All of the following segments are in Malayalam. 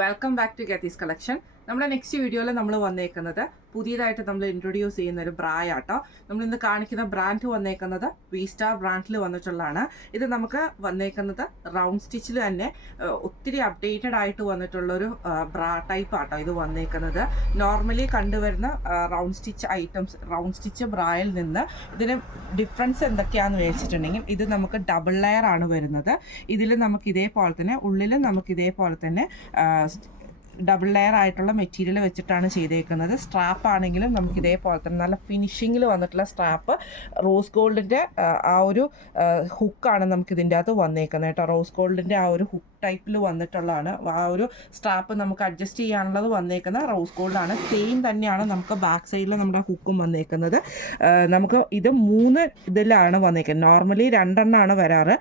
Welcome back to Geethi's collection. നമ്മുടെ നെക്സ്റ്റ് വീഡിയോയിൽ നമ്മൾ വന്നേക്കുന്നത് പുതിയതായിട്ട് നമ്മൾ ഇൻട്രൊഡ്യൂസ് ചെയ്യുന്ന ഒരു ബ്രായാട്ടോ. നമ്മൾ ഇന്ന് കാണിക്കുന്ന ബ്രാൻഡ് വന്നേക്കുന്നത് വീസ്റ്റാർ ബ്രാൻഡിൽ വന്നിട്ടുള്ളതാണ്. ഇത് നമുക്ക് വന്നേക്കുന്നത് റൗണ്ട് സ്റ്റിച്ചിൽ തന്നെ ഒത്തിരി അപ്ഡേറ്റഡ് ആയിട്ട് വന്നിട്ടുള്ളൊരു ബ്രാ ടൈപ്പ് ആട്ടോ ഇത് വന്നേക്കുന്നത്. നോർമലി കണ്ടുവരുന്ന round stitch items, round stitch ബ്രായിൽ നിന്ന് ഇതിന് ഡിഫറൻസ് എന്തൊക്കെയാണെന്ന് വെച്ചിട്ടുണ്ടെങ്കിൽ ഇത് നമുക്ക് ഡബിൾ ലെയർ ആണ് വരുന്നത്. ഇതിൽ നമുക്ക് ഇതേപോലെ തന്നെ ഉള്ളിലും നമുക്ക് ഇതേപോലെ തന്നെ ഡബിൾ ലെയർ ആയിട്ടുള്ള മെറ്റീരിയൽ വെച്ചിട്ടാണ് ചെയ്തേക്കുന്നത്. സ്ട്രാപ്പ് ആണെങ്കിലും നമുക്ക് ഇതേപോലെ തന്നെ നല്ല ഫിനിഷിങ്ങിൽ വന്നിട്ടുള്ള സ്ട്രാപ്പ്, റോസ് ഗോൾഡിൻ്റെ ആ ഒരു ഹുക്കാണ് നമുക്ക് ഇതിൻ്റെ അകത്ത് വന്നേക്കുന്നത് കേട്ടോ. റോസ് ഗോൾഡിൻ്റെ ആ ഒരു ഹുക്ക് ടൈപ്പിൽ വന്നിട്ടുള്ളതാണ്. ആ ഒരു സ്ട്രാപ്പ് നമുക്ക് അഡ്ജസ്റ്റ് ചെയ്യാനുള്ളത് വന്നേക്കുന്നത് റോസ് ഗോൾഡാണ്. സെയിം തന്നെയാണ് നമുക്ക് ബാക്ക് സൈഡിൽ നമ്മുടെ ഹുക്കും വന്നേക്കുന്നത്. നമുക്ക് ഇത് 3 ഇതിലാണ് വന്നേക്കുന്നത്. നോർമലി 2 എണ്ണമാണ് വരാറ്,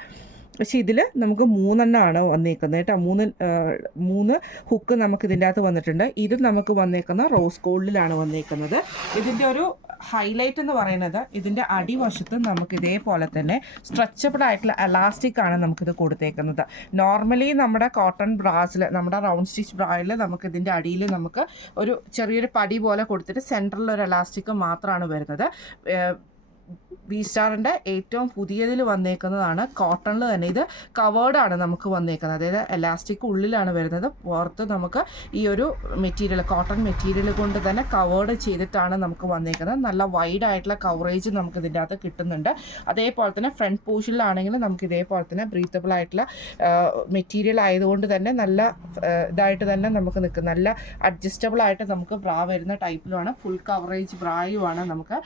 പക്ഷേ ഇതിൽ നമുക്ക് 3 എണ്ണമാണ് വന്നേക്കുന്നത് കേട്ടോ. 3 ഹുക്ക് നമുക്ക് ഇതിൻ്റെ അകത്ത് വന്നിട്ടുണ്ട്. ഇത് നമുക്ക് വന്നേക്കുന്ന റോസ് ഗോൾഡിലാണ് വന്നേക്കുന്നത്. ഇതിൻ്റെ ഒരു ഹൈലൈറ്റ് എന്ന് പറയുന്നത് ഇതിൻ്റെ അടിവശത്ത് നമുക്ക് ഇതേപോലെ തന്നെ സ്ട്രെച്ചബിൾ ആയിട്ടുള്ള എലാസ്റ്റിക് ആണ് നമുക്കിത് കൊടുത്തേക്കുന്നത്. നോർമലി നമ്മുടെ കോട്ടൺ ബ്രാസിൽ, നമ്മുടെ റൗണ്ട് സ്റ്റിച്ച് ബ്രായിൽ നമുക്ക് ഇതിൻ്റെ അടിയിൽ നമുക്ക് ഒരു ചെറിയൊരു പടി പോലെ കൊടുത്തിട്ട് സെൻറ്ററിൽ ഒരു എലാസ്റ്റിക് മാത്രമാണ് വരുന്നത്. വീസ്റ്റാറിൻ്റെ ഏറ്റവും പുതിയതിൽ വന്നേക്കുന്നതാണ് കോട്ടണിൽ തന്നെ. ഇത് കവേർഡാണ് നമുക്ക് വന്നേക്കുന്നത്, അതായത് എലാസ്റ്റിക് ഉള്ളിലാണ് വരുന്നത്. പുറത്ത് നമുക്ക് ഈ ഒരു മെറ്റീരിയൽ, കോട്ടൺ മെറ്റീരിയൽ കൊണ്ട് തന്നെ കവേർഡ് ചെയ്തിട്ടാണ് നമുക്ക് വന്നേക്കുന്നത്. നല്ല വൈഡ് ആയിട്ടുള്ള കവറേജ് നമുക്ക് ഇതിൻ്റെ അകത്ത് കിട്ടുന്നുണ്ട്. അതേപോലെ തന്നെ ഫ്രണ്ട് പോർഷനിലാണെങ്കിൽ നമുക്ക് ഇതേപോലെ തന്നെ ബ്രീത്തബിൾ ആയിട്ടുള്ള മെറ്റീരിയൽ ആയതുകൊണ്ട് തന്നെ നല്ല ഇതായിട്ട് തന്നെ നമുക്ക് നിൽക്കും. നല്ല അഡ്ജസ്റ്റബിൾ ആയിട്ട് നമുക്ക് ബ്രാ വരുന്ന ടൈപ്പിലുമാണ്, ഫുൾ കവറേജ് ബ്രായുമാണ് നമുക്ക്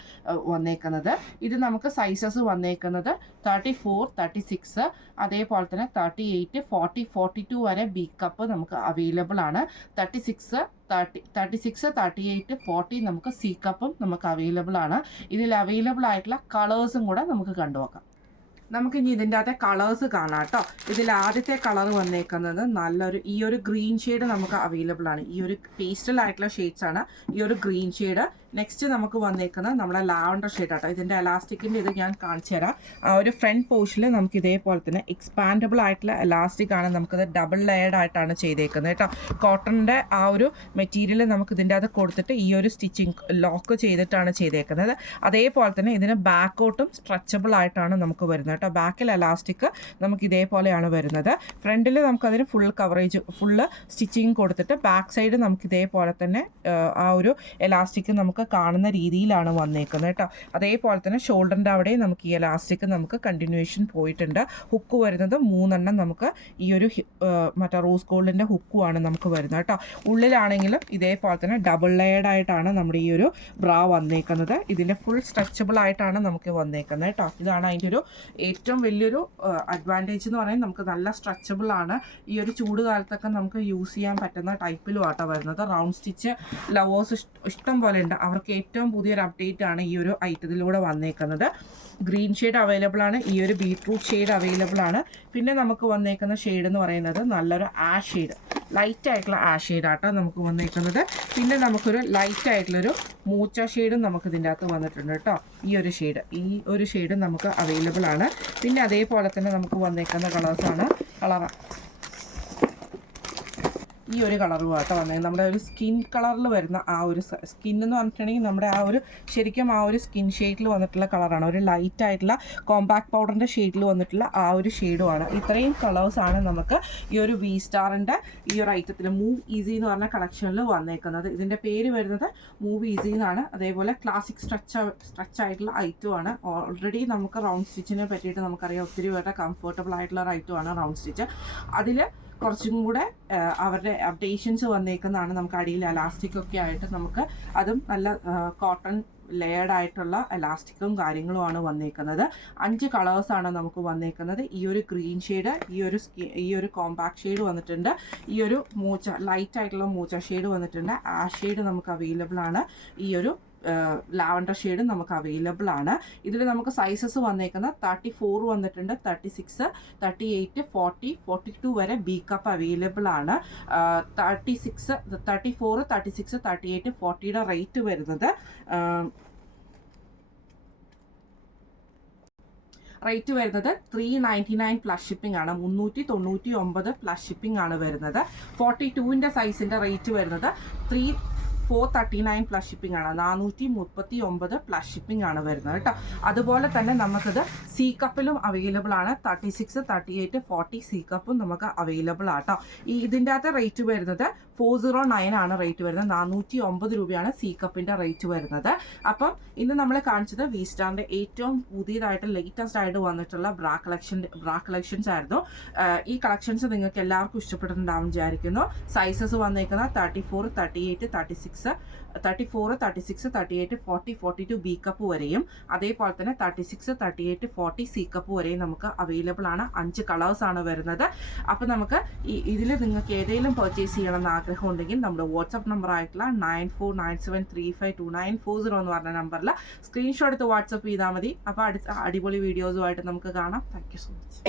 വന്നേക്കുന്നത്. ഇത് നമുക്ക് സൈസസ് വന്നേക്കുന്നത് 34, 36, അതേപോലെ തന്നെ 38, 40, 42 വരെ ബി കപ്പ് നമുക്ക് അവൈലബിൾ ആണ്. 36, 38, 40 നമുക്ക് സി കപ്പും നമുക്ക് അവൈലബിൾ ആണ്. ഇതിൽ അവൈലബിൾ ആയിട്ടുള്ള കളേഴ്സും കൂടെ നമുക്ക് കണ്ടുനോക്കാം. നമുക്കിനി ഇതിൻ്റെ അകത്തെ കളേഴ്സ് കാണാം കേട്ടോ. ഇതിൽ ആദ്യത്തെ കളർ വന്നേക്കുന്നത് നല്ലൊരു ഈ ഒരു ഗ്രീൻ ഷെയ്ഡ് നമുക്ക് അവൈലബിൾ ആണ്. ഈ ഒരു പേസ്റ്റൽ ആയിട്ടുള്ള ഷെയ്ഡ്സ് ആണ് ഈ ഒരു ഗ്രീൻ ഷെയ്ഡ്. നെക്സ്റ്റ് നമുക്ക് വന്നേക്കുന്നത് നമ്മുടെ ലാവൻഡർ ഷെയ്ഡ് ആട്ടോ. ഇതിൻ്റെ എലാസ്റ്റിക്കിൻ്റെ ഇത് ഞാൻ കാണിച്ചു തരാം. ആ ഒരു ഫ്രണ്ട് പോർഷനിൽ നമുക്ക് ഇതേപോലെ തന്നെ എക്സ്പാൻഡബിൾ ആയിട്ടുള്ള എലാസ്റ്റിക് ആണ്. നമുക്കത് ഡബിൾ ലെയർഡ് ആയിട്ടാണ് ചെയ്തേക്കുന്നത് കേട്ടോ. കോട്ടണിൻ്റെ ആ ഒരു മെറ്റീരിയൽ നമുക്ക് ഇതിൻ്റെ അത് കൊടുത്തിട്ട് ഈ ഒരു സ്റ്റിച്ചിങ് ലോക്ക് ചെയ്തിട്ടാണ് ചെയ്തേക്കുന്നത്. അതേപോലെ തന്നെ ഇതിന് ബാക്കോട്ടും സ്ട്രെച്ചബിൾ ആയിട്ടാണ് നമുക്ക് വരുന്നത് കേട്ടോ. ബാക്കിൽ എലാസ്റ്റിക് നമുക്ക് ഇതേപോലെയാണ് വരുന്നത്. ഫ്രണ്ടിൽ നമുക്കതിന് ഫുൾ കവറേജ്, ഫുള്ള് സ്റ്റിച്ചിങ് കൊടുത്തിട്ട് ബാക്ക് സൈഡ് നമുക്ക് ഇതേപോലെ തന്നെ ആ ഒരു എലാസ്റ്റിക് നമുക്ക് കാണുന്ന രീതിയിലാണ് വന്നേക്കുന്നത് കേട്ടോ. അതേപോലെ തന്നെ ഷോൾഡറിൻ്റെ അവിടെയും നമുക്ക് ഈ എലാസ്റ്റിക് നമുക്ക് കണ്ടിന്യൂവേഷൻ പോയിട്ടുണ്ട്. ഹുക്ക് വരുന്നത് 3 എണ്ണം നമുക്ക് ഈ ഒരു മറ്റേ റോസ് ഗോൾഡിൻ്റെ ഹുക്കുമാണ് നമുക്ക് വരുന്നത് കേട്ടോ. ഉള്ളിലാണെങ്കിലും ഇതേപോലെ തന്നെ ഡബിൾ ലെയർഡ് ആയിട്ടാണ് നമ്മുടെ ഈ ഒരു ബ്രാ വന്നേക്കുന്നത്. ഇതിൻ്റെ ഫുൾ സ്ട്രെച്ചബിൾ ആയിട്ടാണ് നമുക്ക് വന്നേക്കുന്നത് കേട്ടോ. ഇതാണ് അതിൻ്റെ ഒരു ഏറ്റവും വലിയൊരു അഡ്വാൻറ്റേജ് എന്ന് പറയുന്നത്. നമുക്ക് നല്ല സ്ട്രെച്ചബിൾ ആണ്. ഈ ഒരു ചൂട് കാലത്തൊക്കെ നമുക്ക് യൂസ് ചെയ്യാൻ പറ്റുന്ന ടൈപ്പിലും ആട്ടോ വരുന്നത്. റൗണ്ട് സ്റ്റിച്ച് ലവേഴ്സ് ഇഷ്ടം പോലെ ഉണ്ട്. അവർക്ക് ഏറ്റവും പുതിയൊരു അപ്ഡേറ്റ് ആണ് ഈ ഒരു ഐറ്റത്തിലൂടെ വന്നേക്കുന്നത്. ഗ്രീൻ ഷെയ്ഡ് അവൈലബിൾ ആണ്, ഈ ഒരു ബീട്രൂട്ട് ഷെയ്ഡ് അവൈലബിൾ ആണ്. പിന്നെ നമുക്ക് വന്നേക്കുന്ന ഷെയ്ഡ് എന്ന് പറയുന്നത് നല്ലൊരു ആഷ് ഷെയ്ഡ്, ലൈറ്റ് ആയിട്ടുള്ള ആഷ് ഷെയ്ഡാട്ടോ നമുക്ക് വന്നേക്കുന്നത്. പിന്നെ നമുക്കൊരു ലൈറ്റ് ആയിട്ടുള്ളൊരു മൂച്ച ഷെയ്ഡും നമുക്ക് ഇതിൻ്റെ അകത്ത് വന്നിട്ടുണ്ട് കേട്ടോ. ഈ ഒരു ഷെയ്ഡ് നമുക്ക് അവൈലബിൾ ആണ്. പിന്നെ അതേപോലെ തന്നെ നമുക്ക് വന്നേക്കുന്ന കളേഴ്സാണ് ഈ ഒരു കളറും ആട്ടോ വന്നത്. നമ്മുടെ ഒരു സ്കിൻ കളറിൽ വരുന്ന ആ ഒരു സ്കിൻ എന്ന് പറഞ്ഞിട്ടുണ്ടെങ്കിൽ നമ്മുടെ ആ ഒരു ശരിക്കും ആ ഒരു സ്കിൻ ഷെയ്ഡിൽ വന്നിട്ടുള്ള കളറാണ്. ഒരു ലൈറ്റ് ആയിട്ടുള്ള കോമ്പാക്ട് പൗഡറിൻ്റെ ഷെയ്ഡിൽ വന്നിട്ടുള്ള ആ ഒരു ഷെയ്ഡുമാണ്. ഇത്രയും കളേഴ്സാണ് നമുക്ക് ഈ ഒരു വീസ്റ്റാറിൻ്റെ ഈ ഒരു ഐറ്റത്തിൽ മൂവ് ഈസി എന്ന് പറഞ്ഞ കളക്ഷനിൽ വന്നേക്കുന്നത്. ഇതിൻ്റെ പേര് വരുന്നത് മൂവ് ഈസി എന്നാണ്. അതേപോലെ ക്ലാസിക് സ്ട്രെച്ച് ആയിട്ടുള്ള ഐറ്റമാണ്. ഓൾറെഡി നമുക്ക് റൗണ്ട് സ്റ്റിച്ചിനെ പറ്റിയിട്ട് നമുക്കറിയാം, ഒത്തിരി പേരുടെ കംഫർട്ടബിൾ ആയിട്ടുള്ള ഒരു ഐറ്റമാണ് റൗണ്ട് സ്റ്റിച്ച്. അതിൽ കുറച്ചും കൂടെ അവരുടെ അപ്ഡേഷൻസ് വന്നേക്കുന്നതാണ്. നമുക്ക് അടിയിൽ എലാസ്റ്റിക് ഒക്കെ ആയിട്ട് നമുക്ക് അതും നല്ല കോട്ടൺ ലെയർഡ് ആയിട്ടുള്ള എലാസ്റ്റിക്കും കാര്യങ്ങളുമാണ് വന്നേക്കുന്നത്. 5 കളേഴ്സാണ് നമുക്ക് വന്നേക്കുന്നത്. ഈ ഒരു ഗ്രീൻ ഷെയ്ഡ്, ഈ ഒരു കോമ്പാക്ട് ഷെയ്ഡ് വന്നിട്ടുണ്ട്, ഈ ഒരു ലൈറ്റ് ആയിട്ടുള്ള മൂച്ച ഷെയ്ഡ് വന്നിട്ടുണ്ട്, ആഷ് ഷെയ്ഡ് നമുക്ക് അവൈലബിൾ ആണ്, ഈ ഒരു ലാവൻഡർ ഷെയ്ഡ് നമുക്ക് അവൈലബിൾ ആണ്. ഇതിൽ നമുക്ക് സൈസസ് വന്നേക്കുന്നത് 34 വന്നിട്ടുണ്ട്, 36, 38, 40, 42 വരെ ബി കപ്പ് അവൈലബിൾ ആണ്. 34, 36, 38, 40യുടെ റേറ്റ് വരുന്നത് റേറ്റ് വരുന്നത് 399 പ്ലസ് ഷിപ്പിംഗ് ആണ്, 399 പ്ലസ് ഷിപ്പിംഗ് ആണ് വരുന്നത്. 42-ൻ്റെ സൈസിൻ്റെ റേറ്റ് വരുന്നത് 439 പ്ലസ് ഷിപ്പിംഗ് ആണ്, 439 പ്ലസ് ഷിപ്പിംഗ് ആണ് വരുന്നത് കേട്ടോ. അതുപോലെ തന്നെ നമുക്കത് സി കപ്പിലും അവൈലബിൾ ആണ്, 36, 38, 40 സി കപ്പും നമുക്ക് അവൈലബിൾ ആട്ടോ. ഇതിൻ്റെ അകത്ത് റേറ്റ് വരുന്നത് 409 ആണ് റേറ്റ് വരുന്നത്, 409 രൂപയാണ് സി കപ്പിൻ്റെ റേറ്റ് വരുന്നത്. അപ്പം ഇന്ന് നമ്മൾ കാണിച്ചത് വി സ്റ്റാറിൻ്റെ ഏറ്റവും പുതിയതായിട്ട് ലേറ്റസ്റ്റ് ആയിട്ട് വന്നിട്ടുള്ള ബ്രാ കളക്ഷൻസ് ആയിരുന്നു. ഈ കളക്ഷൻസ് നിങ്ങൾക്ക് എല്ലാവർക്കും ഇഷ്ടപ്പെട്ടിട്ടുണ്ടാവും വിചാരിക്കുന്നു. സൈസസ് വന്നേക്കുന്ന 34, 38, 36, 34, 36, 38, 40, 42 ബി കപ്പ് വരെയും അതേപോലെ തന്നെ 36, 38, 40 സി കപ്പ് വരെയും നമുക്ക് അവൈലബിൾ ആണ്. 5 കളേഴ്സ് ആണ് വരുന്നത്. അപ്പോൾ നമുക്ക് ഇതിൽ നിങ്ങൾക്ക് ഏതെങ്കിലും പർച്ചേസ് ചെയ്യണമെന്ന് ആഗ്രഹം ഉണ്ടെങ്കിൽ നമ്മുടെ വാട്സപ്പ് നമ്പർ ആയിട്ടുള്ള 9497352940 എന്ന് പറഞ്ഞ നമ്പറിൽ സ്ക്രീൻഷോട്ട് എടുത്ത് വാട്സപ്പ് ചെയ്താൽ മതി. അപ്പോൾ അടുത്ത അടിപൊളി വീഡിയോസുമായിട്ട് നമുക്ക് കാണാം. Thank you so much.